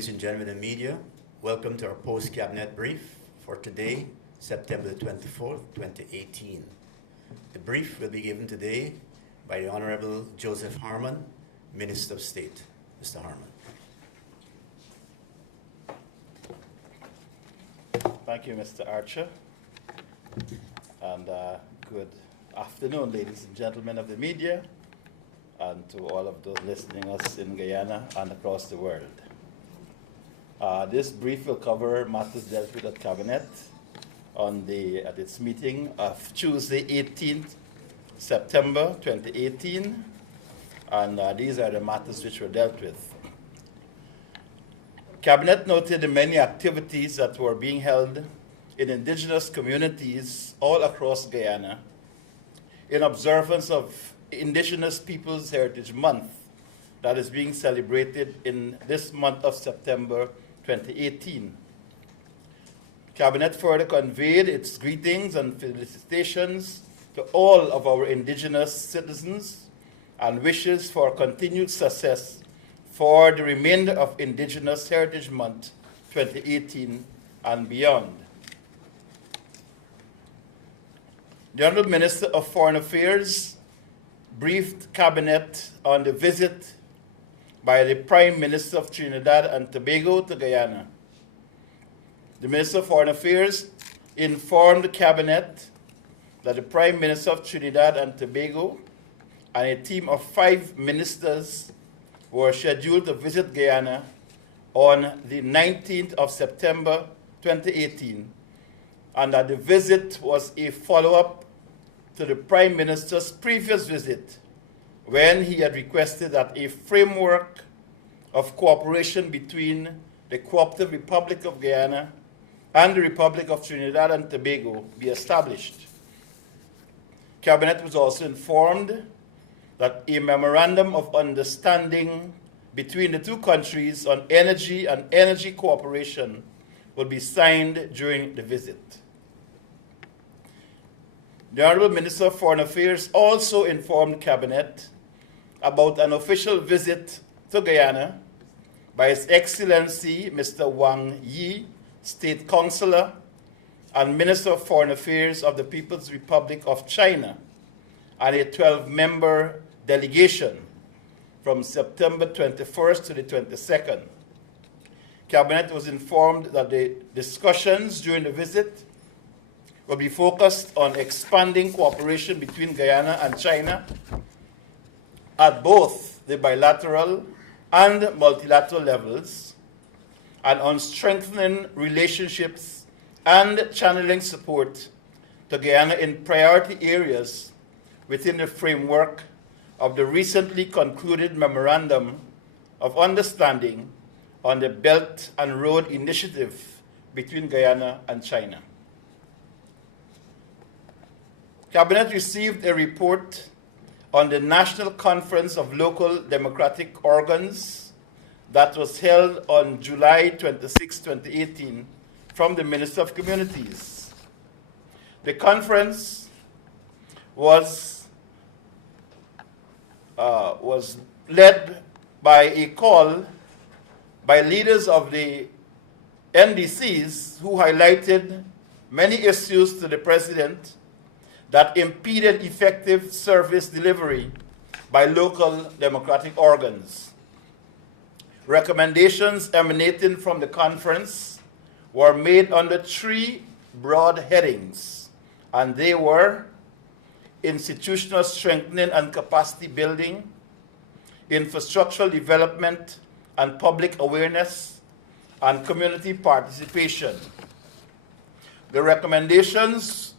ladies and gentlemen of the media. Welcome to our post-cabinet brief for today, September 24th, 2018. The brief will be given today by the Honorable Joseph Harmon, Minister of State. Mr. Harmon. Thank you, Mr. Archer. And good afternoon, ladies and gentlemen of the media, and to all of those listening us in Guyana and across the world. This brief will cover matters dealt with at Cabinet at its meeting of Tuesday, 18th September 2018, and these are the matters which were dealt with. Cabinet noted the many activities that were being held in indigenous communities all across Guyana in observance of Indigenous Peoples Heritage Month that is being celebrated in this month of September 2018. Cabinet further conveyed its greetings and felicitations to all of our Indigenous citizens and wishes for continued success for the remainder of Indigenous Heritage Month 2018 and beyond. The Honourable Minister of Foreign Affairs briefed Cabinet on the visit by the Prime Minister of Trinidad and Tobago to Guyana. The Minister of Foreign Affairs informed the Cabinet that the Prime Minister of Trinidad and Tobago and a team of 5 ministers were scheduled to visit Guyana on the 19th of September 2018, and that the visit was a follow-up to the Prime Minister's previous visit, when he had requested that a framework of cooperation between the Cooperative Republic of Guyana and the Republic of Trinidad and Tobago be established. Cabinet was also informed that a memorandum of understanding between the two countries on energy and energy cooperation will be signed during the visit. The Honourable Minister of Foreign Affairs also informed Cabinet about an official visit to Guyana by His Excellency Mr. Wang Yi, State Councillor and Minister of Foreign Affairs of the People's Republic of China, and a 12-member delegation from September 21st to the 22nd. Cabinet was informed that the discussions during the visit will be focused on expanding cooperation between Guyana and China at both the bilateral and multilateral levels, and on strengthening relationships and channeling support to Guyana in priority areas within the framework of the recently concluded Memorandum of Understanding on the Belt and Road Initiative between Guyana and China. Cabinet received a report on the National Conference of Local Democratic Organs that was held on July 26, 2018 from the Minister of Communities. The conference was led by a call by leaders of the NDCs who highlighted many issues to the President that impeded effective service delivery by local democratic organs. Recommendations emanating from the conference were made under 3 broad headings, and they were institutional strengthening and capacity building, infrastructural development and public awareness, and community participation. The recommendations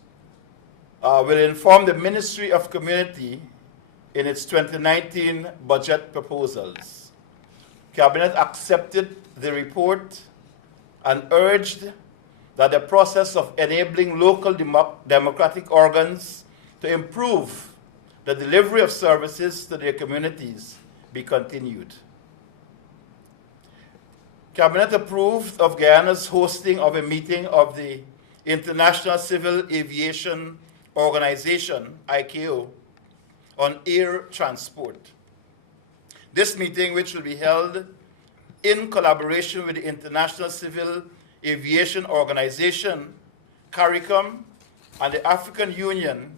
will inform the Ministry of Community in its 2019 budget proposals. Cabinet accepted the report and urged that the process of enabling local democratic organs to improve the delivery of services to their communities be continued. Cabinet approved of Guyana's hosting of a meeting of the International Civil Aviation Organization, ICAO, on air transport. This meeting, which will be held in collaboration with the International Civil Aviation Organization, CARICOM, and the African Union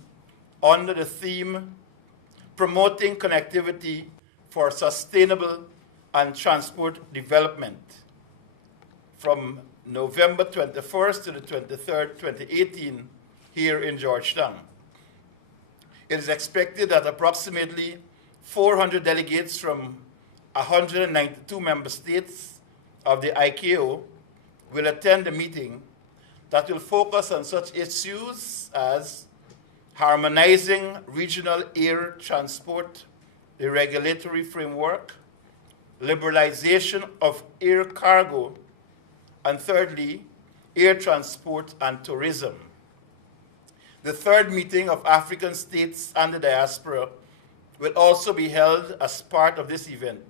under the theme Promoting Connectivity for Sustainable and Transport Development from November 21st to the 23rd, 2018, here in Georgetown. It is expected that approximately 400 delegates from 192 member states of the ICAO will attend the meeting that will focus on such issues as harmonizing regional air transport, the regulatory framework, liberalization of air cargo, and thirdly, air transport and tourism. The third meeting of African states and the diaspora will also be held as part of this event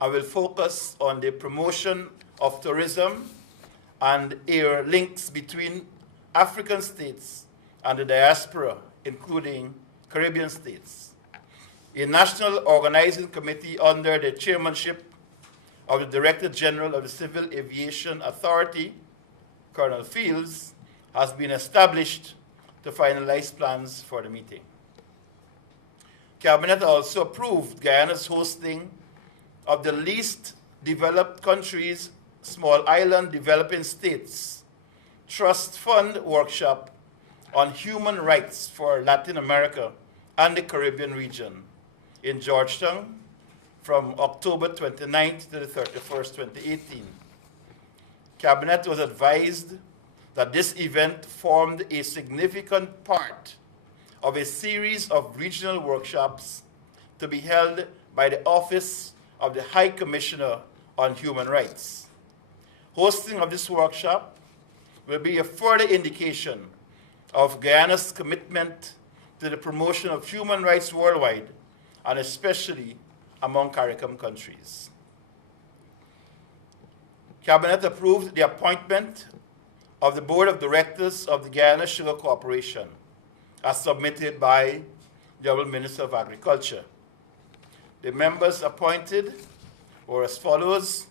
and will focus on the promotion of tourism and air links between African states and the diaspora, including Caribbean states. A national organizing committee under the chairmanship of the Director General of the Civil Aviation Authority, Colonel Fields, has been established to finalize plans for the meeting. Cabinet also approved Guyana's hosting of the least developed countries, small island developing states, trust fund workshop on human rights for Latin America and the Caribbean region in Georgetown from October 29th to the 31st, 2018. Cabinet was advised that this event formed a significant part of a series of regional workshops to be held by the Office of the High Commissioner on Human Rights. Hosting of this workshop will be a further indication of Guyana's commitment to the promotion of human rights worldwide, and especially among CARICOM countries. Cabinet approved the appointment of the Board of Directors of the Guyana Sugar Corporation, as submitted by the Honorable Minister of Agriculture. The members appointed were as follows: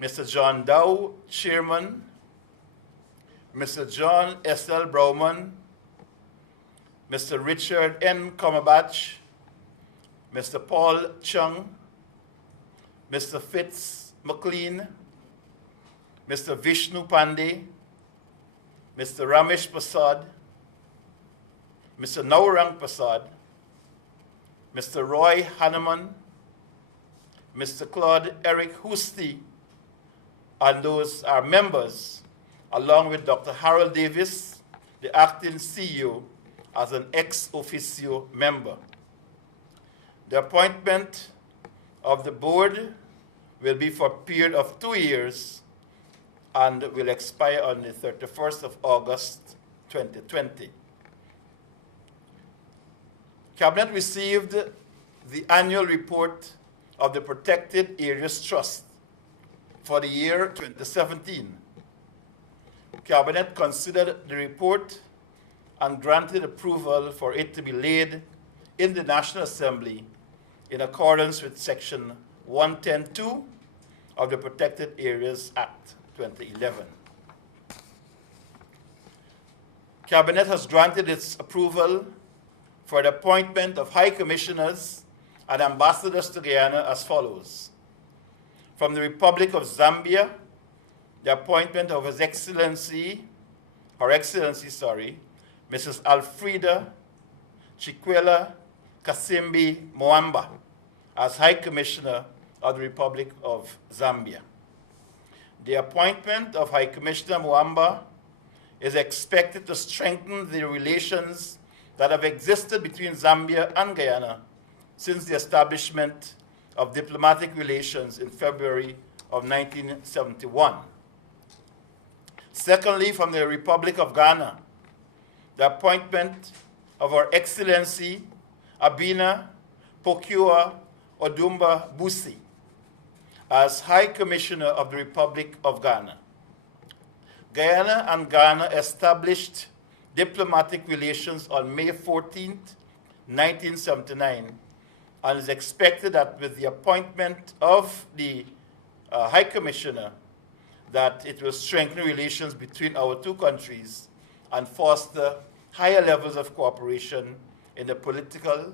Mr. John Dow, Chairman; Mr. John S.L. Browman; Mr. Richard N. Comerbach; Mr. Paul Chung; Mr. Fitz McLean; Mr. Vishnu Pandey; Mr. Ramesh Prasad; Mr. Naurang Prasad; Mr. Roy Hanneman; Mr. Claude Eric Housty, and those are members, along with Dr. Harold Davis, the acting CEO, as an ex officio member. The appointment of the board will be for a period of 2 years and will expire on the 31st of August, 2020. Cabinet received the annual report of the Protected Areas Trust for the year 2017. Cabinet considered the report and granted approval for it to be laid in the National Assembly in accordance with Section 110(2) of the Protected Areas Act 2011. Cabinet has granted its approval for the appointment of High Commissioners and Ambassadors to Guyana as follows. From the Republic of Zambia, the appointment of Her Excellency, Mrs. Alfreda Chikwela Kasimbi Mwamba as High Commissioner of the Republic of Zambia. The appointment of High Commissioner Mwamba is expected to strengthen the relations that have existed between Zambia and Guyana since the establishment of diplomatic relations in February of 1971. Secondly, from the Republic of Ghana, the appointment of Her Excellency Abina Pokiua Odumba Busi as High Commissioner of the Republic of Ghana. Guyana and Ghana established diplomatic relations on May 14, 1979, and it's expected that with the appointment of the High Commissioner, that it will strengthen relations between our two countries and foster higher levels of cooperation in the political,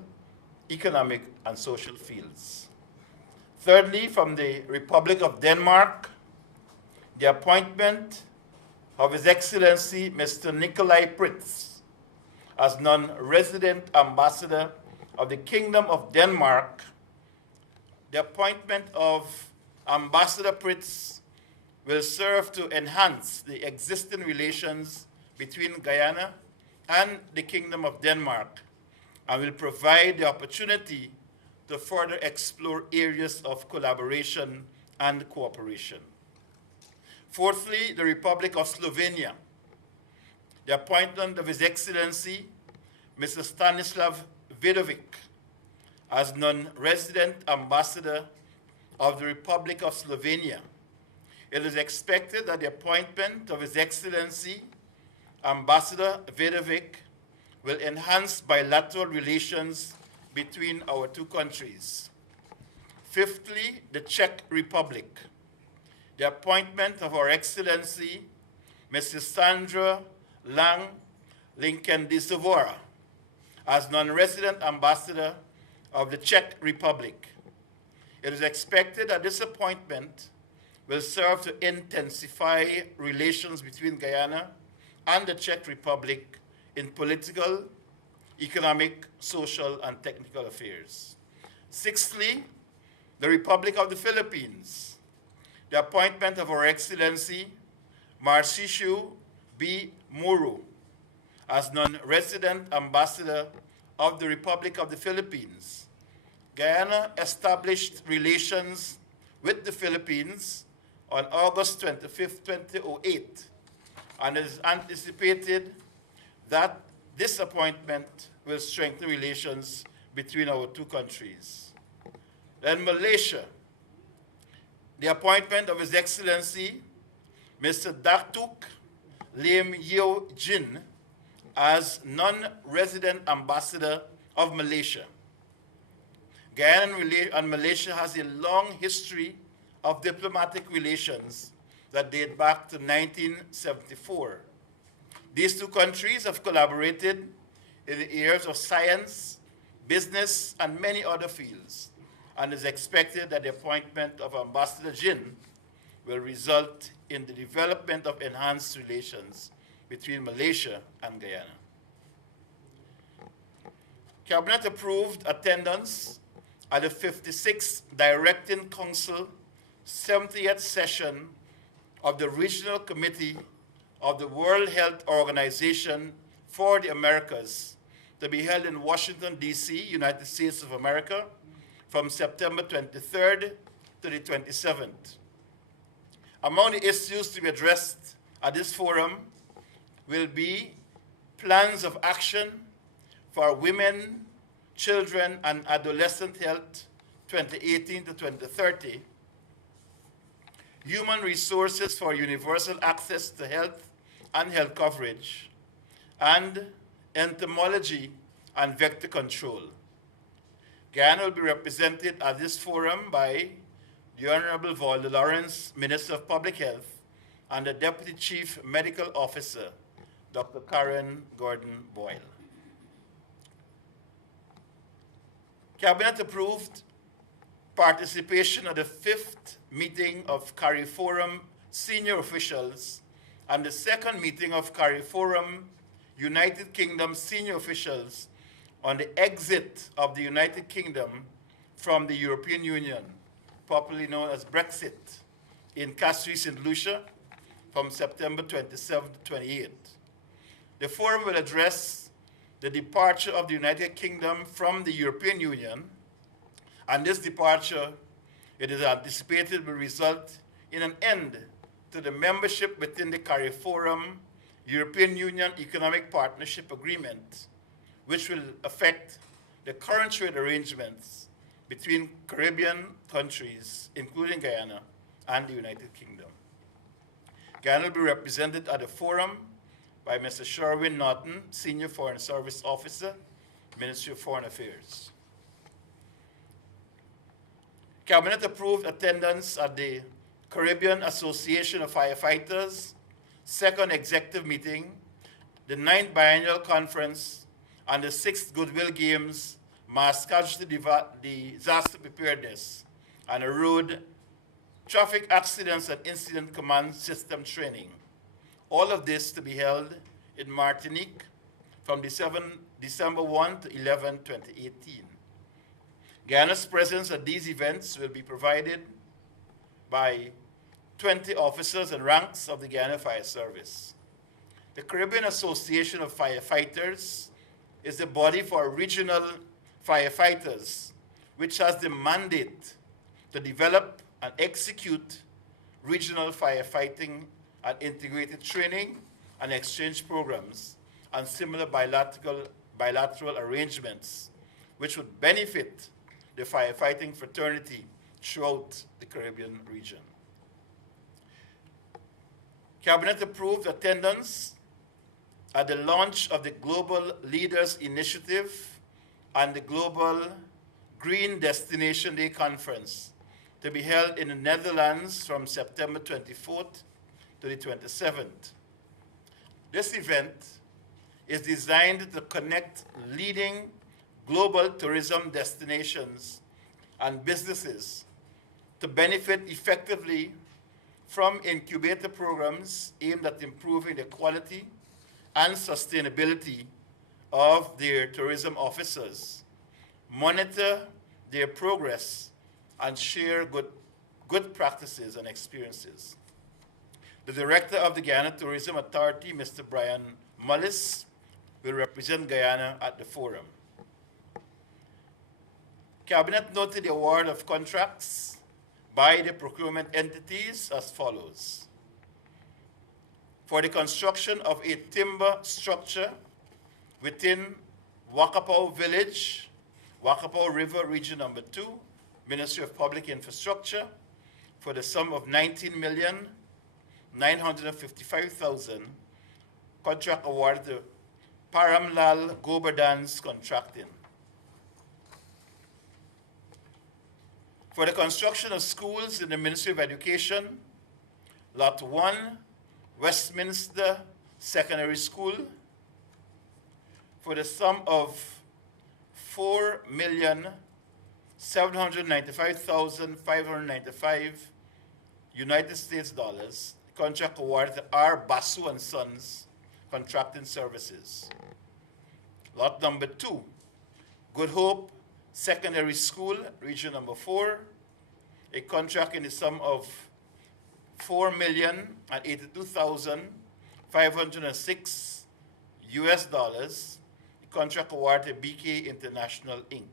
economic, and social fields. Thirdly, from the Republic of Denmark, the appointment of His Excellency Mr. Nikolai Pritz as non-resident ambassador of the Kingdom of Denmark. The appointment of Ambassador Pritz will serve to enhance the existing relations between Guyana and the Kingdom of Denmark, and will provide the opportunity to further explore areas of collaboration and cooperation. Fourthly, the Republic of Slovenia. The appointment of His Excellency Mr. Stanislav Vidovic as non-resident ambassador of the Republic of Slovenia. It is expected that the appointment of His Excellency Ambassador Vidovic will enhance bilateral relations between our two countries. Fifthly, the Czech Republic. The appointment of Her Excellency Mrs. Sandra Lang Linkendisovora as non-resident ambassador of the Czech Republic. It is expected that this appointment will serve to intensify relations between Guyana and the Czech Republic in political, economic, social, and technical affairs. Sixthly, the Republic of the Philippines. The appointment of Her Excellency Marcishu B. Muru as non-resident ambassador of the Republic of the Philippines. Guyana established relations with the Philippines on August 25, 2008, and it is anticipated that this appointment will strengthen relations between our two countries. Then Malaysia. The appointment of His Excellency Mr. Datuk Lim Yeo Jin as non-resident ambassador of Malaysia. Guyana and Malaysia has a long history of diplomatic relations that date back to 1974. These two countries have collaborated in the areas of science, business, and many other fields, and it is expected that the appointment of Ambassador Jin will result in the development of enhanced relations between Malaysia and Guyana. Cabinet approved attendance at the 56th Directing Council 70th session of the Regional Committee of the World Health Organization for the Americas to be held in Washington, D.C., United States of America, from September 23rd to the 27th. Among the issues to be addressed at this forum will be plans of action for women, children, and adolescent health 2018 to 2030, human resources for universal access to health and health coverage, and entomology and vector control. Guyana will be represented at this forum by the Honorable Valda Lawrence, Minister of Public Health, and the Deputy Chief Medical Officer, Dr. Karen Gordon Boyle. Cabinet approved participation at the 5th meeting of CARIFORUM senior officials and the 2nd meeting of CARIFORUM United Kingdom senior officials on the exit of the United Kingdom from the European Union, popularly known as Brexit, in Castries, St. Lucia, from September 27 to 28. The forum will address the departure of the United Kingdom from the European Union, and this departure, it is anticipated, will result in an end to the membership within the CARIFORUM European Union Economic Partnership Agreement, which will affect the current trade arrangements between Caribbean countries, including Guyana and the United Kingdom. Guyana will be represented at the forum by Mr. Sherwin Norton, Senior Foreign Service Officer, Ministry of Foreign Affairs. Cabinet approved attendance at the Caribbean Association of Firefighters' second executive meeting, the 9th Biennial Conference, and the 6th Goodwill Games Mass Casualty Disaster Preparedness and a Road Traffic Accidents and Incident Command System Training. All of this to be held in Martinique from December 1 to 11, 2018. Guyana's presence at these events will be provided by 20 officers and ranks of the Guyana Fire Service. The Caribbean Association of Firefighters is the body for regional firefighters, which has the mandate to develop and execute regional firefighting and integrated training and exchange programs and similar bilateral arrangements which would benefit the firefighting fraternity throughout the Caribbean region. Cabinet approved attendance at the launch of the Global Leaders Initiative and the Global Green Destination Day Conference to be held in the Netherlands from September 24th to the 27th. This event is designed to connect leading global tourism destinations and businesses to benefit effectively from incubator programs aimed at improving the quality and sustainability of their tourism officers, monitor their progress, and share good practices and experiences. The Director of the Guyana Tourism Authority, Mr. Brian Mullis, will represent Guyana at the forum. Cabinet noted the award of contracts by the procurement entities as follows. For the construction of a timber structure within Wakapau Village, Wakapau River Region Number 2, Ministry of Public Infrastructure, for the sum of $19,955,000, contract awarded to Paramlal Gobardans Contracting. For the construction of schools in the Ministry of Education, Lot 1, Westminster Secondary School, for the sum of $4,795,595 United States dollars, contract awarded to R. Basu and Sons Contracting Services. Lot number 2, Good Hope Secondary School, Region number 4, a contract in the sum of $4,082,506 US dollars, a contract awarded to BK International Inc.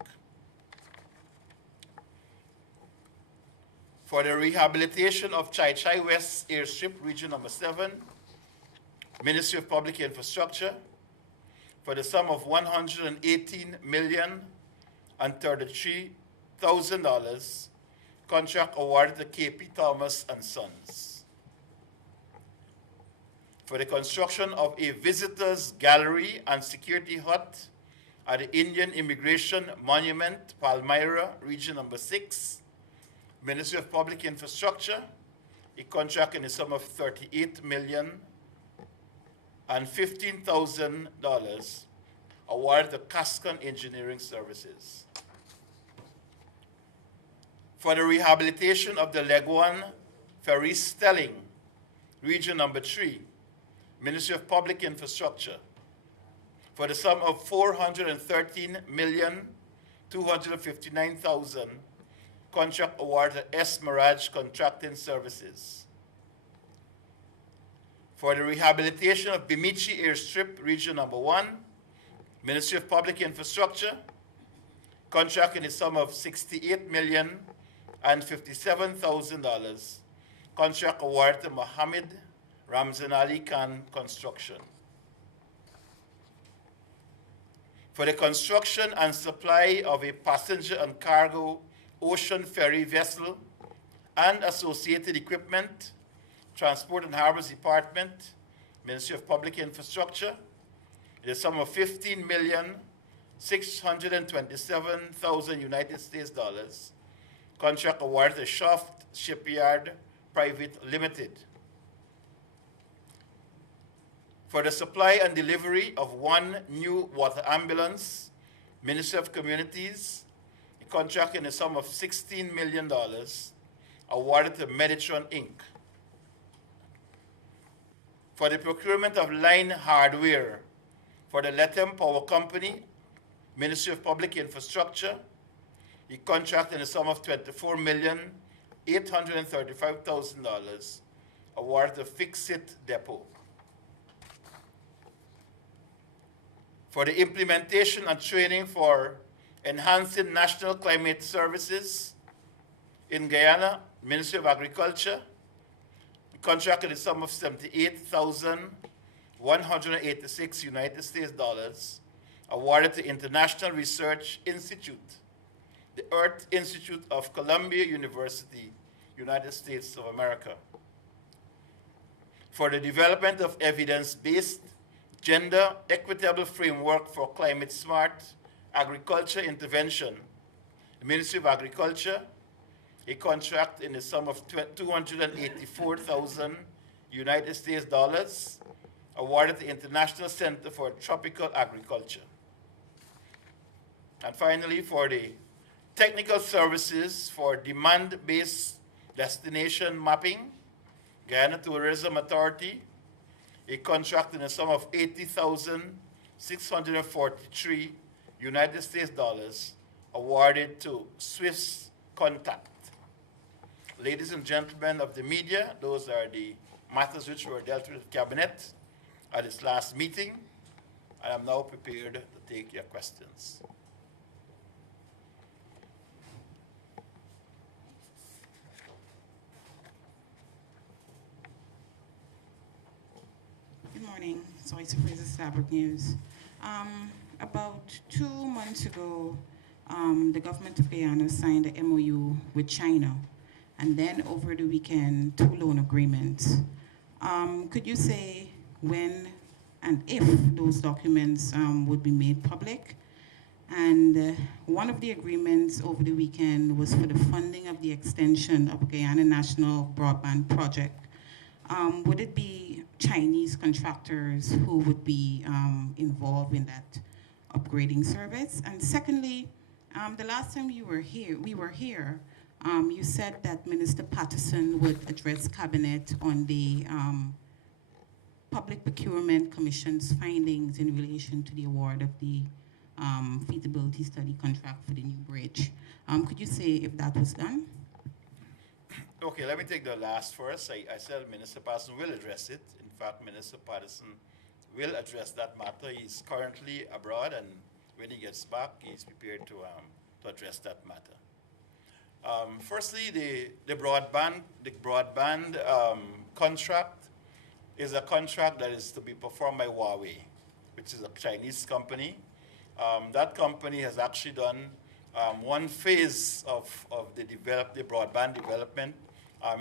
For the rehabilitation of Chai Chai West Airstrip, Region number 7, Ministry of Public Infrastructure, for the sum of $118,033,000, contract awarded to KP Thomas and Sons. For the construction of a visitors gallery and security hut at the Indian Immigration Monument, Palmyra, Region number 6, Ministry of Public Infrastructure, a contract in the sum of $38,015,000 awarded to Cascon Engineering Services. For the rehabilitation of the Leguan Ferry Stelling, Region number 3, Ministry of Public Infrastructure, for the sum of $413,259,000, contract award to S. Mirage Contracting Services. For the rehabilitation of Bemichi Airstrip, Region number 1, Ministry of Public Infrastructure, contract in the sum of $68,057,000, contract award to Mohammed Ramzan Ali Khan Construction. For the construction and supply of a passenger and cargo ocean ferry vessel and associated equipment, Transport and Harbors Department, Ministry of Public Infrastructure, in the sum of $15,627,000 United States dollars, Contract awarded to Shaft Shipyard Private Limited. For the supply and delivery of one new water ambulance, Ministry of Communities, a contract in the sum of $16 million awarded to Meditron Inc. For the procurement of line hardware for the Lethem Power Company, Ministry of Public Infrastructure, a contract in the sum of $24,835,000 awarded to Fix-It Depot. For the implementation and training for enhancing national climate services in Guyana, Ministry of Agriculture, a contract in the sum of $78,186 United States dollars awarded to International Research Institute, the Earth Institute of Columbia University, United States of America. For the development of evidence-based, gender equitable framework for climate smart agriculture intervention, the Ministry of Agriculture, a contract in the sum of $284,000 United States dollars awarded to International Center for Tropical Agriculture. And finally, for the technical services for demand-based destination mapping, Guyana Tourism Authority, a contract in the sum of $80,643 United States dollars awarded to Swiss Contact. Ladies and gentlemen of the media, those are the matters which were dealt with Cabinet at its last meeting. I am now prepared to take your questions. Good morning. Sorry to praise the Starbuck News. About 2 months ago, the government of Guyana signed an MOU with China, and then over the weekend, 2 loan agreements. Could you say when and if those documents would be made public? And one of the agreements over the weekend was for the funding of the extension of Guyana National Broadband Project. Would it be Chinese contractors who would be involved in that upgrading service? And secondly, the last time we were here, you said that Minister Patterson would address Cabinet on the Public Procurement Commission's findings in relation to the award of the feasibility study contract for the new bridge. Could you say if that was done? Okay, let me take the last first. I said Minister Patterson will address it. In fact, Minister Patterson will address that matter. He's currently abroad, and when he gets back, he's prepared to address that matter. Firstly, the broadband contract is a contract that is to be performed by Huawei, which is a Chinese company. That company has actually done one phase of the broadband development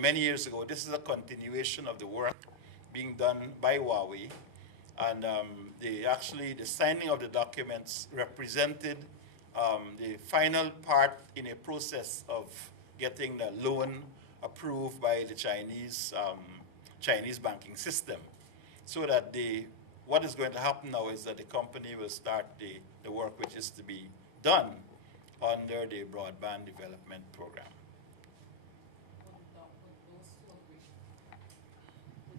many years ago. This is a continuation of the work being done by Huawei. And the signing of the documents represented the final part in a process of getting the loan approved by the Chinese banking system. So that what is going to happen now is that the company will start the work which is to be done under the broadband development program.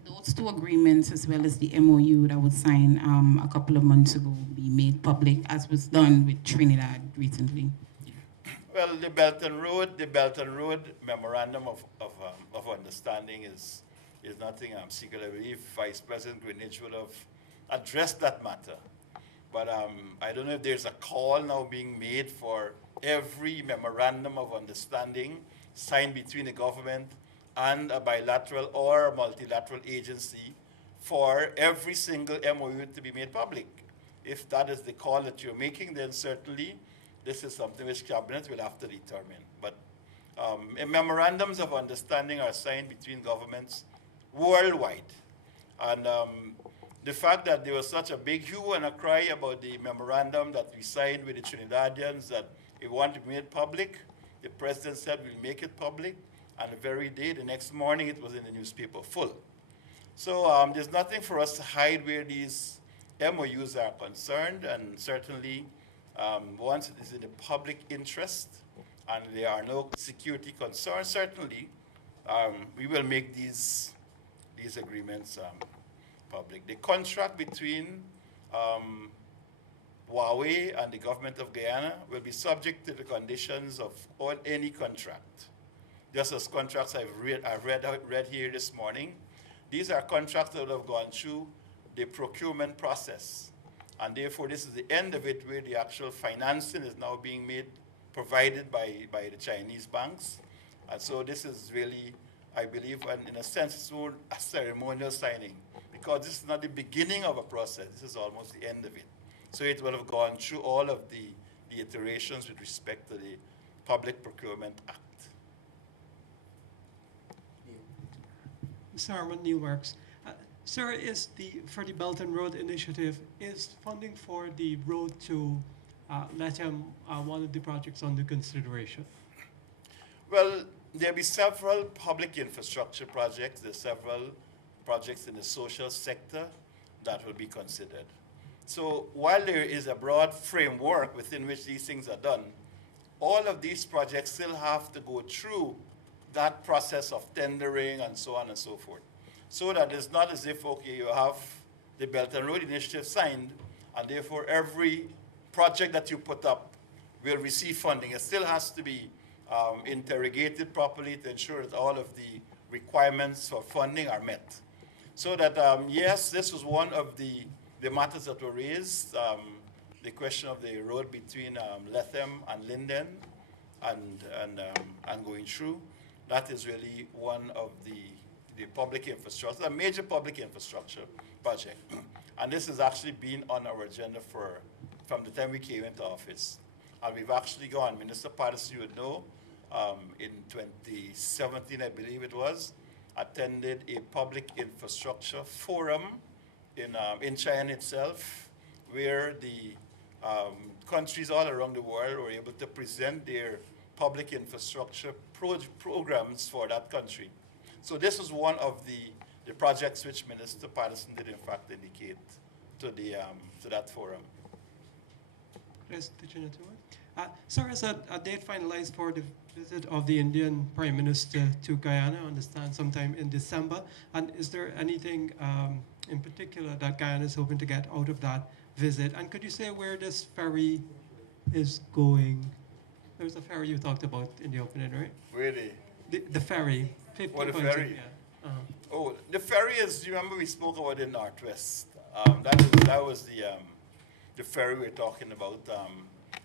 Those 2 agreements, as well as the MOU that was signed a couple of months ago, be made public, as was done with Trinidad recently? Well, the Belt and Road Memorandum of Understanding is nothing secret. I believe Vice President Greenidge would have addressed that matter. But I don't know if there's a call now being made for every memorandum of understanding signed between the government and a bilateral or multilateral agency for every single MOU to be made public. If that is the call that you're making, then certainly this is something which Cabinet will have to determine. But memorandums of understanding are signed between governments worldwide. And the fact that there was such a big hue and a cry about the memorandum that we signed with the Trinidadians that it wanted to be made public, The president said we'll make it public, and the very day, the next morning, it was in the newspaper full. So there's nothing for us to hide where these MOUs are concerned, and certainly once it is in the public interest and there are no security concerns, certainly we will make these agreements public. The contract between Huawei and the government of Guyana will be subject to the conditions of any contract. Just as contracts I've read here this morning, these are contracts that have gone through the procurement process. And therefore, this is the end of it, where the actual financing is now being provided by the Chinese banks. And so this is really, I believe, in a sense, it's more a ceremonial signing, because this is not the beginning of a process. This is almost the end of it. So it will have gone through all of the iterations with respect to the Public Procurement Act. Mr. Harmon, Neil Marks. Sir, for the Belt and Road Initiative, is funding for the road to Latam one of the projects under consideration? Well, there'll be several public infrastructure projects. There's several projects in the social sector that will be considered. So while there is a broad framework within which these things are done, all of these projects still have to go through that process of tendering and so on and so forth. So that it's not as if, okay, you have the Belt and Road Initiative signed, and therefore every project that you put up will receive funding. It still has to be interrogated properly to ensure that all of the requirements for funding are met. So that, yes, this was one of the matters that were raised, the question of the road between Latham and Linden and going through. That is really one of the public infrastructure, a major public infrastructure project. And this has actually been on our agenda from the time we came into office. And we've actually gone, Minister Patterson, you would know, in 2017, I believe it was, attended a public infrastructure forum in China itself, where the countries all around the world were able to present their public infrastructure programs for that country. So this was one of the projects which Minister Patterson did in fact indicate to that forum. Yes, sir, is a date finalized for the visit of the Indian Prime Minister to Guyana, I understand sometime in December? And is there anything in particular that Guyana is hoping to get out of that visit? And could you say where this ferry is going? There's a ferry you talked about in the opening, right? Really? The ferry. Oh, the ferry. Yeah. Oh, the ferry is, you remember we spoke about in Northwest. That was the ferry we're talking about.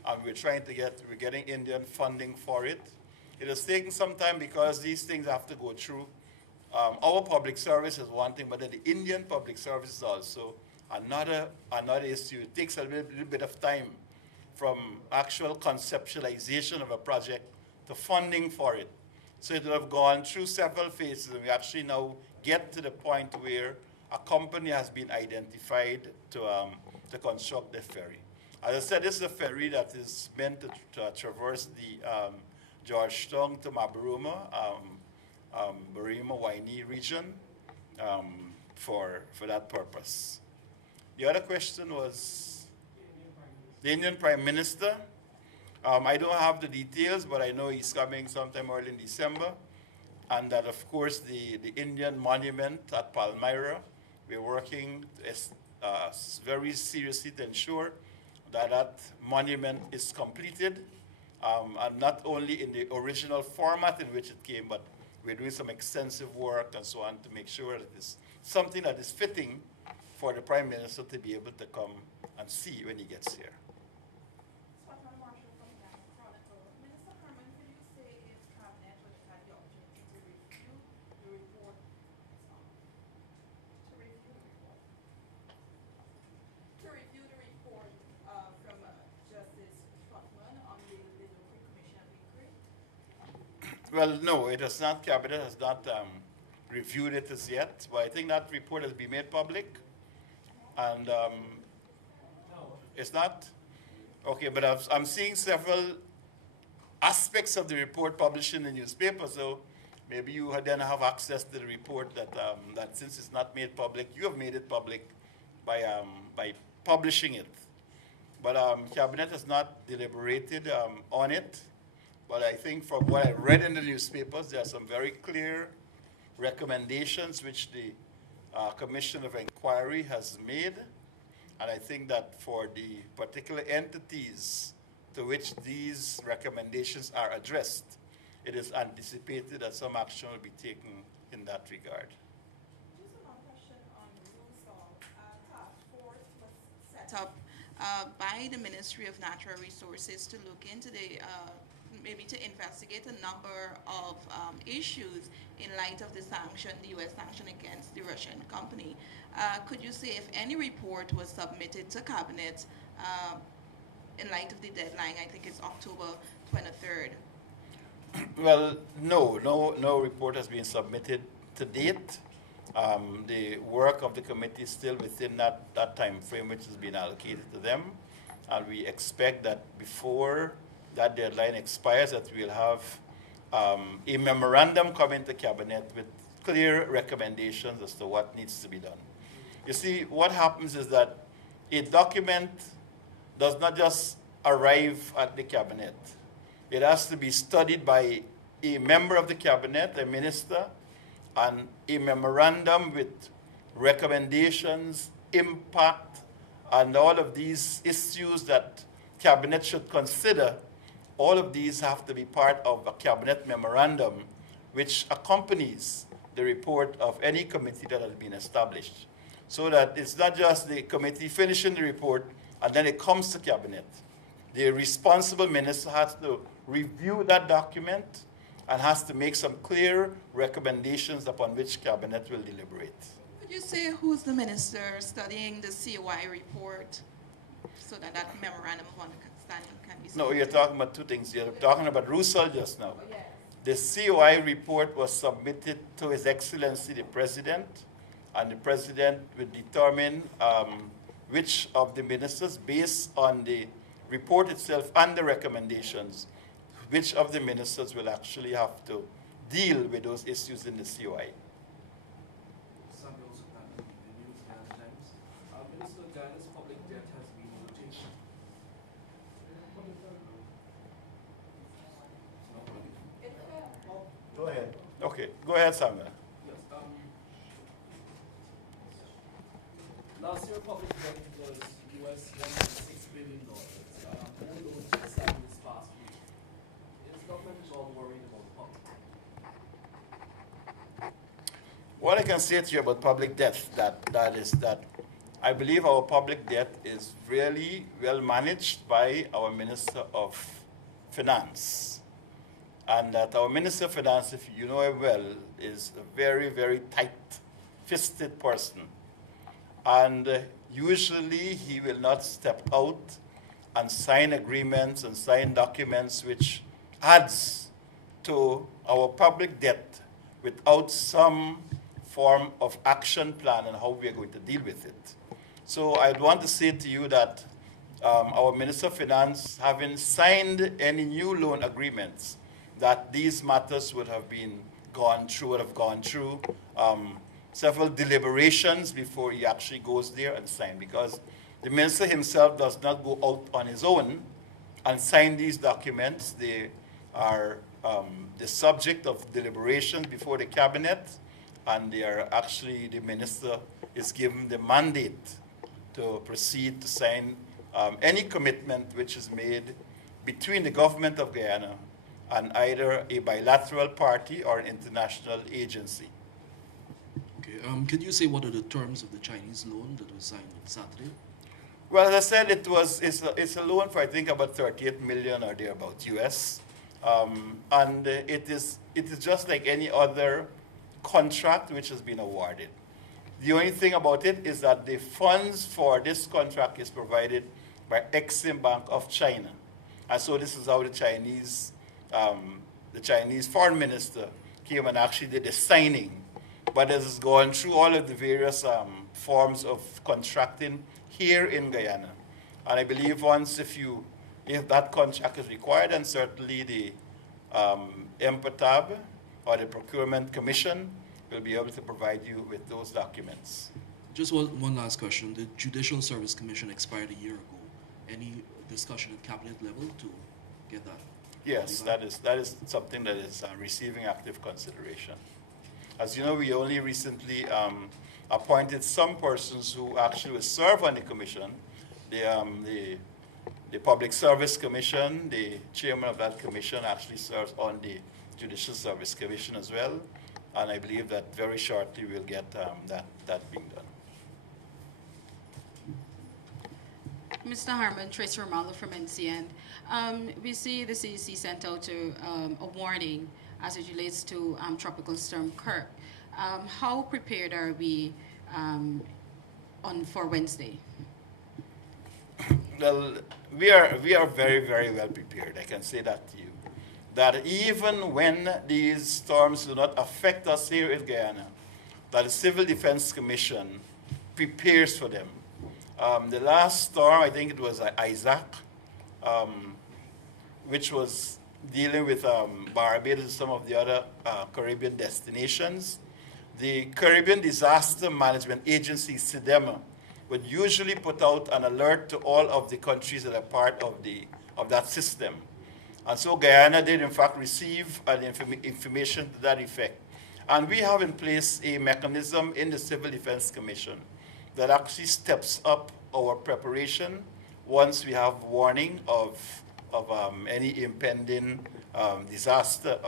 And we're getting Indian funding for it. It has taken some time because these things have to go through. Our public service is one thing, but then the Indian public service is also another issue. It takes a little bit of time from actual conceptualization of a project to funding for it. So it will have gone through several phases, and we actually now get to the point where a company has been identified to construct the ferry. As I said, this is a ferry that is meant to traverse the Georgetown to Mabaruma, Barima-Waini region for that purpose. The other question was the Indian Prime Minister. I don't have the details, but I know he's coming sometime early in December. And that, of course, the Indian monument at Palmyra, we're working very seriously to ensure that that monument is completed, and not only in the original format in which it came, but we're doing some extensive work and so on to make sure that it's something that is fitting for the Prime Minister to be able to come and see when he gets here. Well, no, it has not. Cabinet has not reviewed it as yet, but I think that report has been made public, and it's not. Okay, but I'm seeing several aspects of the report published in the newspaper. So maybe you then have access to the report that, that since it's not made public, you have made it public by publishing it. But Cabinet has not deliberated on it. But I think from what I read in the newspapers, there are some very clear recommendations which the Commission of Inquiry has made. And I think that for the particular entities to which these recommendations are addressed, it is anticipated that some action will be taken in that regard. Just one question on Rusal. Task force was set up by the Ministry of Natural Resources to look into the, maybe to investigate a number of issues in light of the sanction, the U.S. sanction against the Russian company. Could you say if any report was submitted to Cabinet in light of the deadline? I think it's October 23rd. Well, no report has been submitted to date. The work of the committee is still within that time frame which has been allocated to them. And we expect that before that deadline expires that we'll have a memorandum coming to Cabinet with clear recommendations as to what needs to be done. You see, what happens is that a document does not just arrive at the Cabinet. It has to be studied by a member of the Cabinet, a minister, and a memorandum with recommendations, impact, and all of these issues that Cabinet should consider. All of these have to be part of a Cabinet memorandum which accompanies the report of any committee that has been established. So that it's not just the committee finishing the report and then it comes to Cabinet. The responsible minister has to review that document and has to make some clear recommendations upon which Cabinet will deliberate. Could you say who's the minister studying the COI report so that that memorandum of understanding can be submitted? No, you're talking about two things. You're talking about Rusal just now. Oh, yes. The COI report was submitted to His Excellency the President, and the President will determine which of the ministers, based on the report itself and the recommendations, which of the ministers will actually have to deal with those issues in the COI. Some also happened in the news and times. Minister, Guyana's public debt has been rotating. Go ahead. Okay, go ahead, Samuel. Yes. Last year, public debt was US $1.6 billion. More loans were signed this past week. Is government at all worried about public? What I can say to you about public debt, that is that I believe our public debt is really well managed by our Minister of Finance. And that our Minister of Finance, if you know him well, is a very, very tight-fisted person. And usually he will not step out and sign agreements and sign documents which adds to our public debt without some form of action plan on how we are going to deal with it. So I'd want to say to you that our Minister of Finance, having signed any new loan agreements, that these matters would have gone through several deliberations before he actually goes there and sign, because the minister himself does not go out on his own and sign these documents. They are the subject of deliberations before the Cabinet, and they are actually, the minister is given the mandate to proceed to sign any commitment which is made between the government of Guyana and either a bilateral party or an international agency. Okay, can you say what are the terms of the Chinese loan that was signed on Saturday? Well, as I said, it's a loan for I think about 38 million or thereabout US, and it is just like any other contract which has been awarded. The only thing about it is that the funds for this contract is provided by Exim Bank of China, and so this is how the Chinese foreign minister came and actually did the signing. But it has gone through all of the various forms of contracting here in Guyana. And I believe if that contract is required, then certainly MPTAB or the Procurement Commission will be able to provide you with those documents. Just one last question. The Judicial Service Commission expired a year ago. Any discussion at cabinet level to get that? Yes, that is something that is receiving active consideration. As you know, we only recently appointed some persons who actually will serve on the commission. The Public Service Commission, the chairman of that commission actually serves on the Judicial Service Commission as well. And I believe that very shortly we'll get that being done. Mr. Harmon, Tracy Romano from NCN. We see the CDC sent out a warning as it relates to Tropical Storm Kirk. How prepared are we for Wednesday? Well, we are very, very well prepared. I can say that to you. That even when these storms do not affect us here in Guyana, that the Civil Defense Commission prepares for them. The last storm, I think it was Isaac, which was dealing with Barbados and some of the other Caribbean destinations. The Caribbean Disaster Management Agency, CIDEMA, would usually put out an alert to all of the countries that are part of that system. And so Guyana did in fact receive information to that effect. And we have in place a mechanism in the Civil Defense Commission that actually steps up our preparation once we have warning of any impending disaster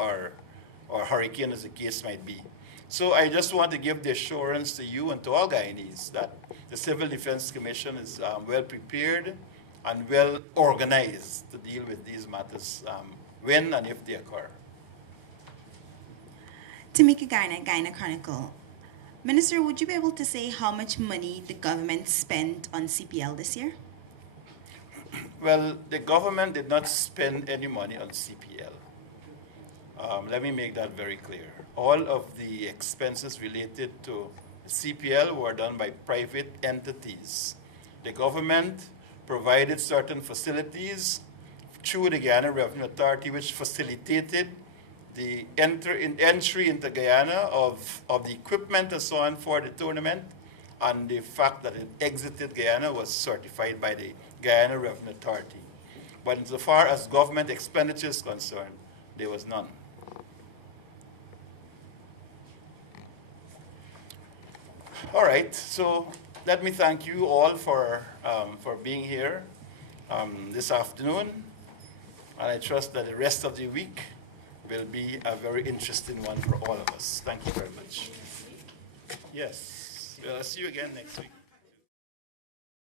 or hurricane, as the case might be. So I just want to give the assurance to you and to all Guyanese that the Civil Defense Commission is well prepared and well organized to deal with these matters when and if they occur. Tamika Garner, Guyana Chronicle. Minister, would you be able to say how much money the government spent on CPL this year? Well, the government did not spend any money on CPL. Let me make that very clear. All of the expenses related to CPL were done by private entities. The government provided certain facilities through the Guyana Revenue Authority, which facilitated the entry into Guyana of the equipment and so on for the tournament, and the fact that it exited Guyana was certified by the Guyana Revenue Authority. But insofar as government expenditure is concerned, there was none. All right, so let me thank you all for being here this afternoon, and I trust that the rest of the week will be a very interesting one for all of us. Thank you very much. Yes, well, I'll see you again next week.